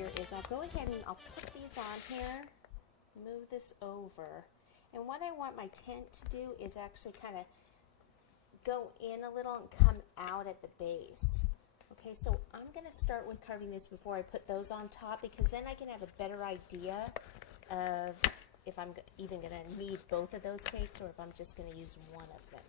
here is I'll go ahead and I'll put these on here, move this over. And what I want my tent to do is actually kind of go in a little and come out at the base. Okay, so I'm going to start with carving this before I put those on top, because then I can have a better idea of if I'm even going to need both of those cakes or if I'm just going to use one of them.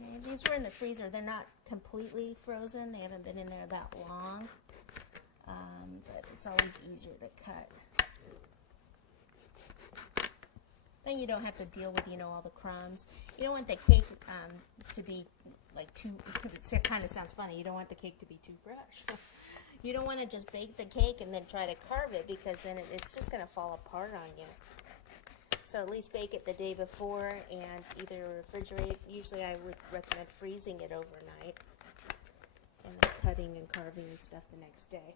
Okay, these were in the freezer. They're not completely frozen. They haven't been in there that long, but it's always easier to cut. Then you don't have to deal with, all the crumbs. You don't want the cake to be like too, it kind of sounds funny, you don't want the cake to be too fresh. You don't want to just bake the cake and then try to carve it, because then it's just going to fall apart on you. So at least bake it the day before and either refrigerate. Usually I would recommend freezing it overnight and then cutting and carving and stuff the next day.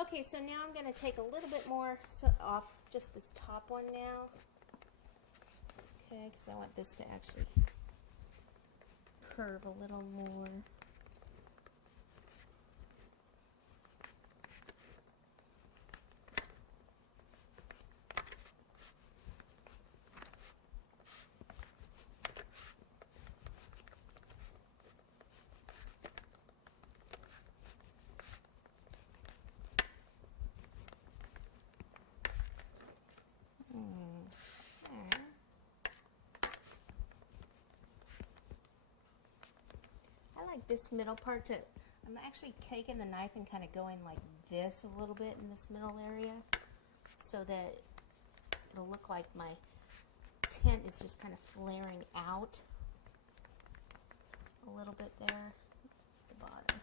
Okay, so now I'm going to take a little bit more off just this top one now. Okay, because I want this to actually curve a little more. I like this middle part to, I'm actually taking the knife and kind of going like this a little bit in this middle area so that it'll look like my tent is just kind of flaring out a little bit there at the bottom.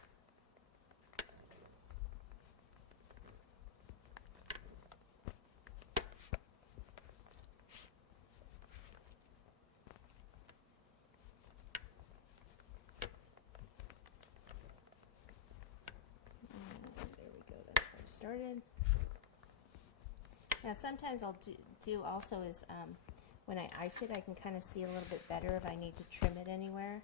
Started. Now sometimes I'll do also is when I ice it, I can kind of see a little bit better if I need to trim it anywhere.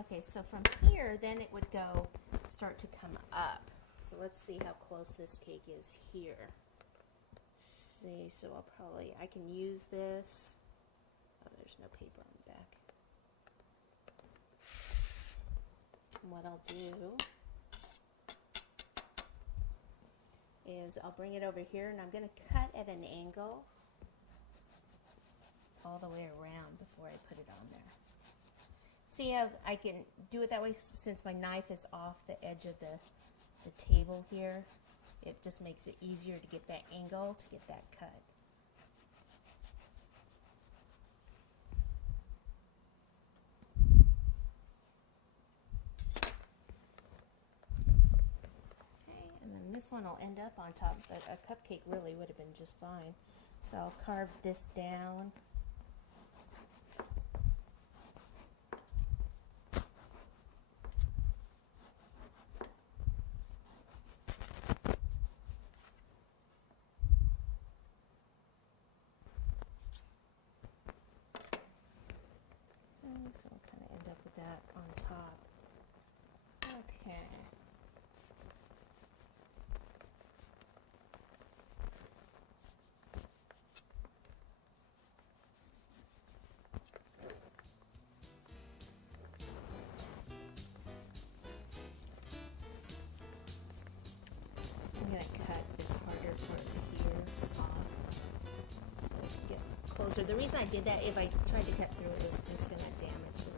Okay, so from here then it would start to come up. So let's see how close this cake is here. See, so I can use this. Oh, there's no paper on the back. What I'll do is I'll bring it over here and I'm going to cut at an angle all the way around before I put it on there. See how I can do it that way since my knife is off the edge of the table here. It just makes it easier to get that angle, to get that cut. This one will end up on top, but a cupcake really would have been just fine. So I'll carve this down. And so I'll kind of end up with that on top. Okay. I'm going to cut this harder part here off so I can get closer. The reason I did that, if I tried to cut through it, was just going to damage the